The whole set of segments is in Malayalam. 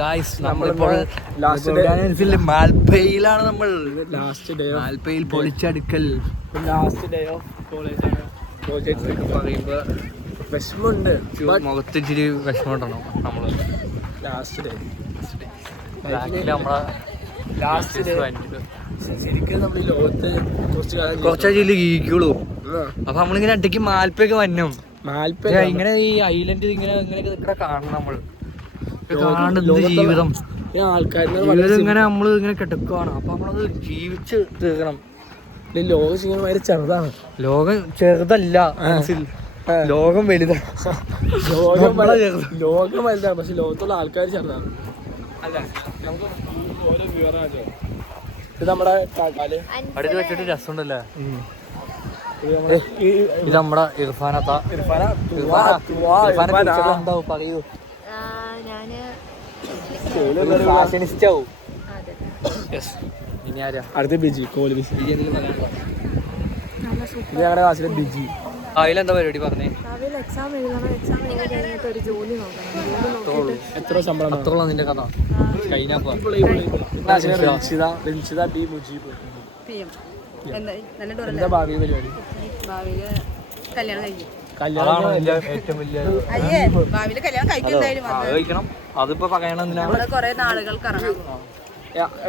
ഗായ്സ് നമ്മളിപ്പോൾ മാൽപ്പയിലാണ്. നമ്മൾ മാൽപ്പയിൽ പൊളിച്ചടുക്കൽ ലാസ്റ്റ് ഡേ ഓഫ് കോളേജാണ്. പ്രോജക്ട്സ് പറയുമ്പോൾ വിഷമമുണ്ട്, മുഖത്ത് ഇച്ചിരി വിഷമമുണ്ടോ നമ്മള്. ലാസ്റ്റ് ഡേ നമ്മളെ ലാസ്റ്റ് ഡേ ശരിക്കും നമ്മൾ ഈ ലോകത്ത് കുറച്ചാൽ ജീവിക്കുള്ളൂ. അപ്പൊ നമ്മളിങ്ങനെ ഇടയ്ക്ക് മാൽപ്പൊക്കെ വന്നും. ഇങ്ങനെ ഈ ഐലൻഡ് ഇങ്ങനെയൊക്കെ നിൽക്കണ കാണണം. നമ്മൾ കാണുന്നത് ജീവിതം ഇങ്ങനെ നമ്മള് ഇങ്ങനെ കിടക്കുവാണ്. അപ്പൊ നമ്മളത് ജീവിച്ച് തീർക്കണം. ലോകം ചെയ്യുന്ന ചെറുതാണ്. ലോകം ചെറുതല്ല, ലോകം വലുതാണ്. ലോകം വലുതാണ്, പക്ഷെ ലോകത്തുള്ള ആൾക്കാർ ചെറുതാണ്. അല്ല നമുക്ക് ഓരോ വിവരമല്ലോ. ഇത് നമ്മുടെ അടുത്ത് വെച്ചിട്ട് രസമുണ്ടല്ലേ. ഇത് നമ്മുടെ ഇർഫാനത്താ. എന്താവും പറയൂ. ഫാഷനിസ്റ്റാവും. ഇനി ആരാ അടുത്ത ബിജി കോഹ്ലി. ബിജി ഇത് ഞങ്ങളുടെ ക്ലാസ്സിലെ ബിജി. അതിലെന്താ പരിപാടി പറഞ്ഞേ? എത്ര ശമ്പളം? അത്രയുള്ള നിന്റെ കഥ കഴിഞ്ഞപ്പോ എന്താ ഭാവി പരിപാടി? അതിപ്പോ പറയണം.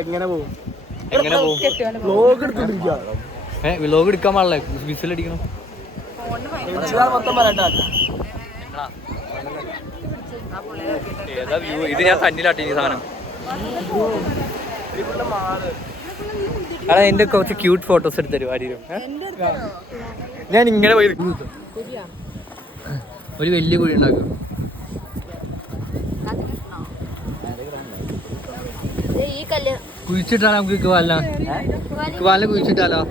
എങ്ങനെ പോകും? വ്ലോഗ് എടുക്കാൻ പാടില്ലേ? വിസിലടിക്കണം. മൊത്തം പറയട്ടെ. ഏതാ വ്യൂ? ഇത് ഞാൻ തന്നിലാട്ടി ഈ സാധനം. അതാ എന്റെ കുറച്ച് ക്യൂട്ട് ഫോട്ടോസ് എടുത്ത് തരും ആരും. ഞാൻ ഇങ്ങനെ പോയി ഒരു വലിയ കുഴി ഉണ്ടാക്കും. കുഴിച്ചിട്ടാലോ നമുക്ക് ഇക്കുവാലിനെ കുഴിച്ചിട്ടാലോ?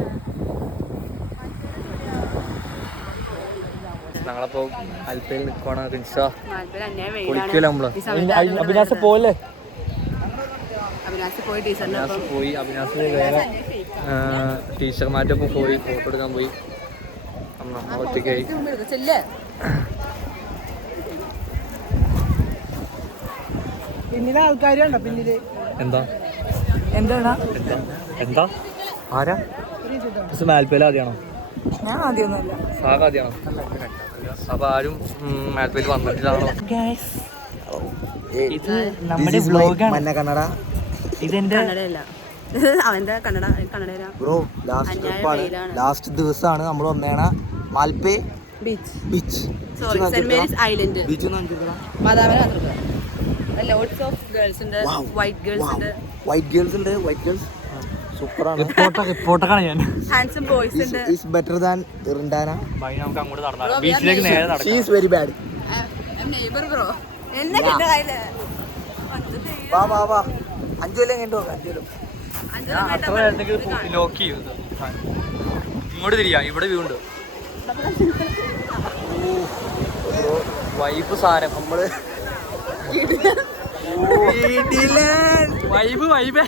ഞങ്ങളപ്പോ അൽപ്പയിൽ നിൽക്കുവാണ്. പൊളിക്കൂല നമ്മള്. അഭിനാസ് പോലെ പോയി. അഭിനാസ് വേറെ ടീച്ചർമാരൊപ്പം പോയി ഫോട്ടോ എടുക്കാൻ പോയി. ഒറ്റയ്ക്കായി. പിന്നിലെ ആൾക്കാരുണ്ടോ? പിന്നില് എന്താ ആരാ? മാൽപ്പയിൽ ആദ്യമാണോ? ഞാൻ ആദ്യമൊന്നുമല്ല. സാഗ് ആദ്യമാണോ? അപ്പൊ ആരും മാൽപ്പയിൽ വന്നിട്ടാണോ? ഇത് നമ്മുടെ വ്ലോഗാണ്. കന്നഡ. ഇതെന്റെ അവന്റെ ബ്രോ ലാസ്റ്റ് ദിവസമാണ് നമ്മൾ വന്നേണ Malpe beach. Island lots of girls ഉണ്ട്. വൈറ്റ് ഗേൾസ് സൂപ്പറാണ്. റിപ്പോർട്ടൊക്കെയാണ് ഞാൻ. ഹാൻസം ബോയ്സ് ഉണ്ട്. ഈസ് ബെറ്റർ ദാൻ റിൻഡാന. നമുക്ക് അങ്ങോട്ട് നടന്നാലും ബീച്ചിലേക്ക് നേരെ നടക്കാം. She is very bad. Bro എന്നെ കിട്ടുന്ന കയ്യില് വാ 5 കൊല്ലം കഴിഞ്ഞിട്ട് നോക്കാം. 5 കൊല്ലം അത്ര എന്തെങ്കിലും ലോക്ക് ചെയ്യും. ഇങ്ങോട്ട് തിരിയാ. ഇവിടെ വ്യൂ ഉണ്ട്. വൈബ് സാധനം. നമ്മള് വൈബ്